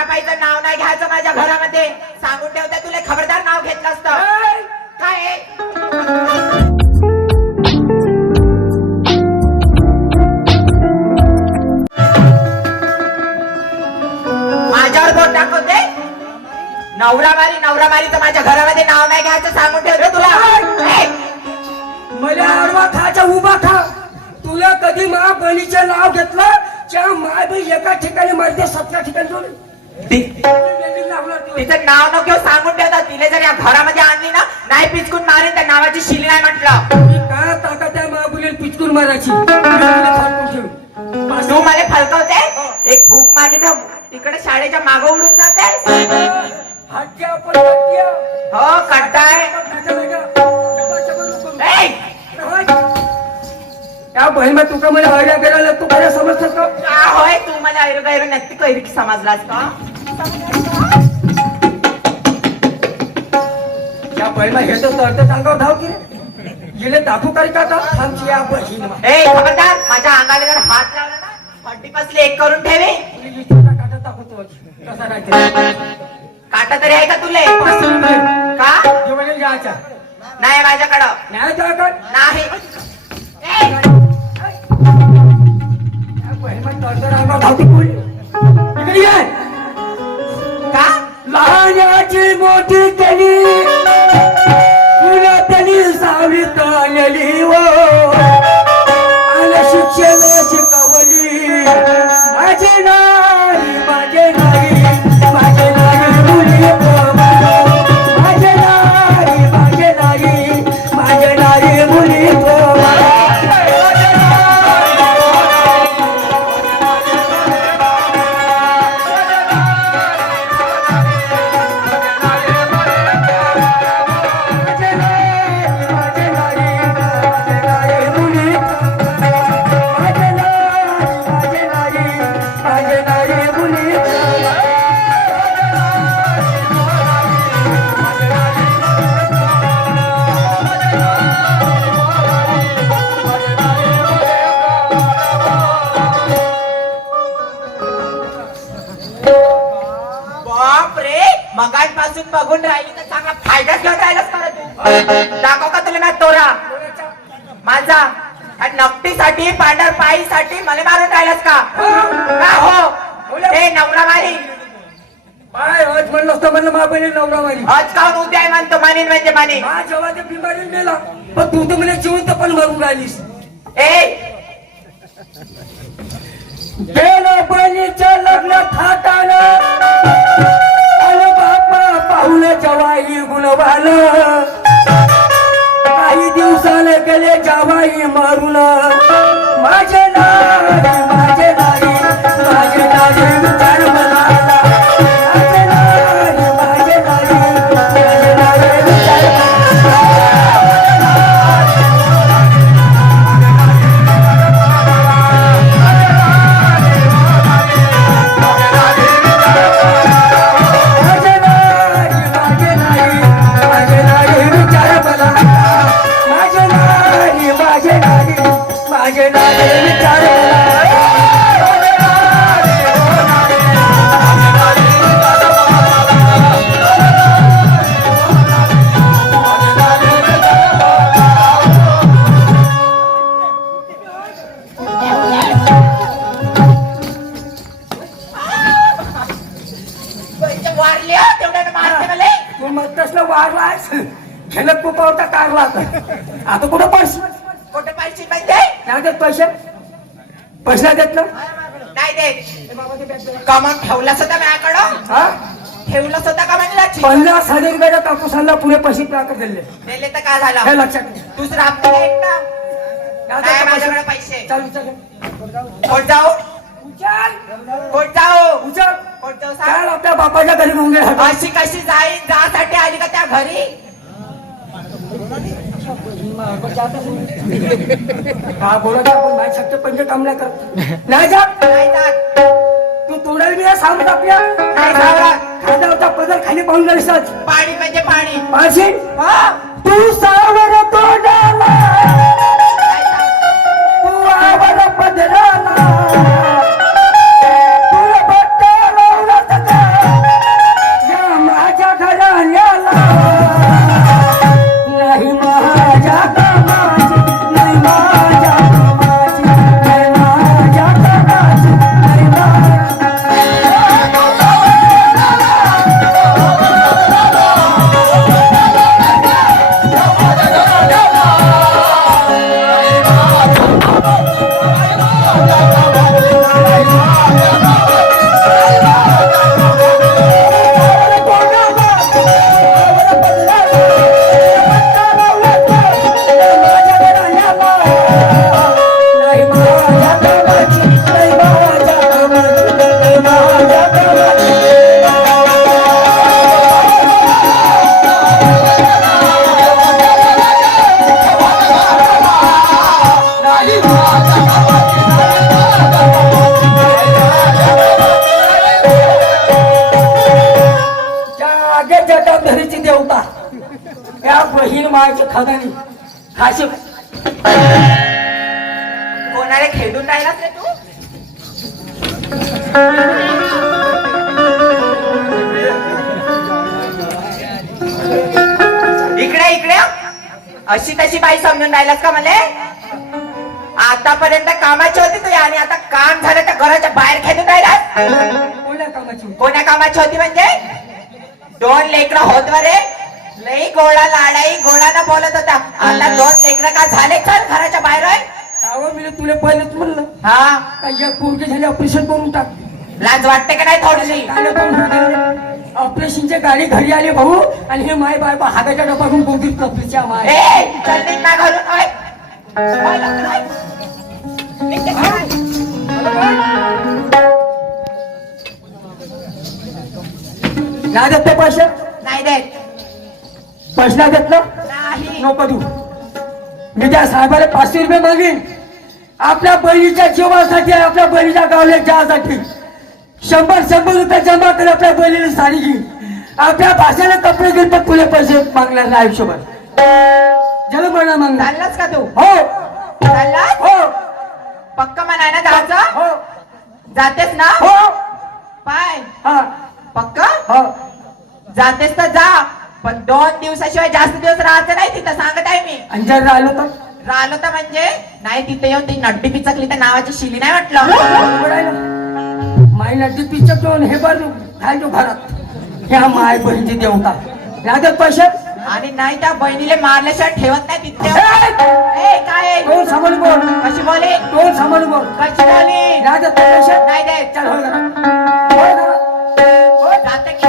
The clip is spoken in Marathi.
नवऱ्या बाईचं नाव नाही घ्यायचं माझ्या घरामध्ये. सांगून ठेवते तुला, खबरदार नाव घेतलं असतं. काय आहे? माझ्यावर बोट दाखवते. नवरा मारी तर माझ्या घरामध्ये नाव नाही घ्यायचं सांगून ठेवते तुला. मला आडवा खायचा उभा खा. तुला कधी मा बहिणीचं नाव घेतलं त्या माय बहीण एका ठिकाणी मारते 17 ठिकाणी जोडून तिचं नाव न घेऊ सांगून ठेवतात. तिने जर या घरामध्ये आणली ना, नाही पिचकून मारेन. त्या नावाची शिली नाही म्हटलं. मी काय ताकद त्या मा बहिणीला पिचकून मारायची. तू मला फलकवते. एक फूक मारली तर तिकडे शाळेच्या मागं उडून जाते. हो कट्टाय. त्या बहीण मग तुका मला आयडिया करायला तू काय समजतोस का? का होय तू मला ऐरू गैरू नक्की कैरी समजलास का? त्या बहीण मग हे तर अर्ध अंगावर धाव की गेले दाखवू करी का थांबची या बहीण. ए खबरदार, माझ्या अंगाला जर हात लावला ना, फड्डी पसली एक करून ठेवे. काटा दाखवतो कसा राहते. काटा तरी आहे का तुले? का जेवण घ्यायचा नाही माझ्याकडं? नाही त्याकडे नाही. का लहानाची मोठी केली तुला त्यांनी सावलीत आणली व आलं शिक्षण शिकवली. माझे नाही माझे नाही माझे नाही मुली माझे नाही माझे नाही माझे नाही मुली. मगांपासून बघून राहिली तर चांगला फायदाच घेऊन राहिलास का तू? दाखव का तुला मॅच तोरा माझा? नकटीसाठी पांढर पायीसाठी मला मारून राहिलास का? हो हे नवरा मारी. काय आज म्हणलं असतं म्हणलं मा बहिणी नवरा मारी. आज काऊन उद्या म्हणतो मानीन म्हणजे मानी. हा जेव्हा ते बिमारी मेला पण तू तर मला जिवंत पण मरून राहिलीस. गेलं बहिणीचं लग्न थाटानं पाहुणे जवाई गुणवान काही दिवसाला गेले जवाई मारून. माझे नाही माझे नाही माझे नाही विचार मला माझे नाही माझे नाही माझे नाही विचार झलक कुपावता काढला आता कुठं पैसे कुठे पैसे पाहिजे? नाही देत पैसे पैसे देत ना नाही देत. कामं ठेवलास होता माझ्याकडं? हा ठेवलास होता का म्हणला? 50,000 रुपयाच्या कापूसाला पुढे पैसे प्राप्त दिले. दिले तर काय झालं? हे लक्षात घे. दुसरा हप्ता एक ना नाही माझ्याकडे पैसे. चालू चालू कोण जाऊ? कोण जाऊ? उचल कोण जाऊ? चाल आपल्या बापाच्या घरी घेऊन गे. अशी कशी जाईल? जासाठी आली का त्या घरी? हा बोला आपण माझ्या शक्य पंच काम नाही करत. नाही जात नाही जात. तू तोडायला मी सांगत आपल्या नाही जावं. खांदा होता पदर खाली पाहून जायचं. पाणी म्हणजे पाणी. पाशी हा तू सावर तोडाला तू आवर पदराला तुला बट्टा लावला सका मायचे खदानी खाशी कोणाला खेळून राहिलास रे तू? इकडे इकडे अशी तशी बाई समजून राहिलास का मला? आतापर्यंत कामाची होती तुझी आणि आता काम झालं तर घराच्या बाहेर खेळून राहिलास? कोण्या कामाची कोण्या कामाची होती म्हणजे? 2 लेकरं होत वरे लई गोळा लाडाई गोळानं बोलत होता. आता 2 लेकरं का झाले? चल घराच्या बाहेर होय. अहो मी तुला पहिलेच म्हणलं हा काय एक पोरगी झाली ऑपरेशन करून टाक लाज वाटते का नाही थोडीशी? ऑपरेशनची गाडी घरी आली भाऊ आणि हे माय बाय हाताच्या डबाकडून बोगीत कपलीच्या माय ए चल निघ ना घालून होय. होय, लवकर होय. निघते का काय? नाही देत ते पैसे नाही देत. पैसे नाही देत ना नाही. नको देऊ मी त्या साहेबाला 500 रुपये मागेन आपल्या बहिणीच्या जीवासाठी आपल्या बहिणीच्या गावल्या जासाठी 100 रुपये जमा कर आपल्या बहिणीला साडी घे आपल्या भाषेला कपडे घेऊन तर तुला पैसे मागणार नाही आयुष्यभर जरा म्हणा मागणार चाललास का तू? हो चाललास? हो पक्क म्हणाय ना जायचं? हो जातेस ना? हो पाय हा पक्क हो जातेस तर जा पण 2 दिवसाशिवाय जास्त दिवस राहायचं नाही तिथं सांगत आहे मी. आणि जर राहिलो तर राहिलं तर म्हणजे नाही तिथे येऊन ती नड्डी पिचकली तर नावाची शिली नाही म्हटलं. माई नदी पिचक दोन हे बाजू घालतो घरात ह्या माय बहिणीची देवता लागत पैसे आणि नाही त्या बहिणीला मारल्याशिवाय ठेवत नाही तिथे. ए काय दोन सामान बोल कशी बोले? दोन सामान बोल कशी बोली? लागत पैसे नाही दे. चल हो घरात. हो घरात. हो. जाते की?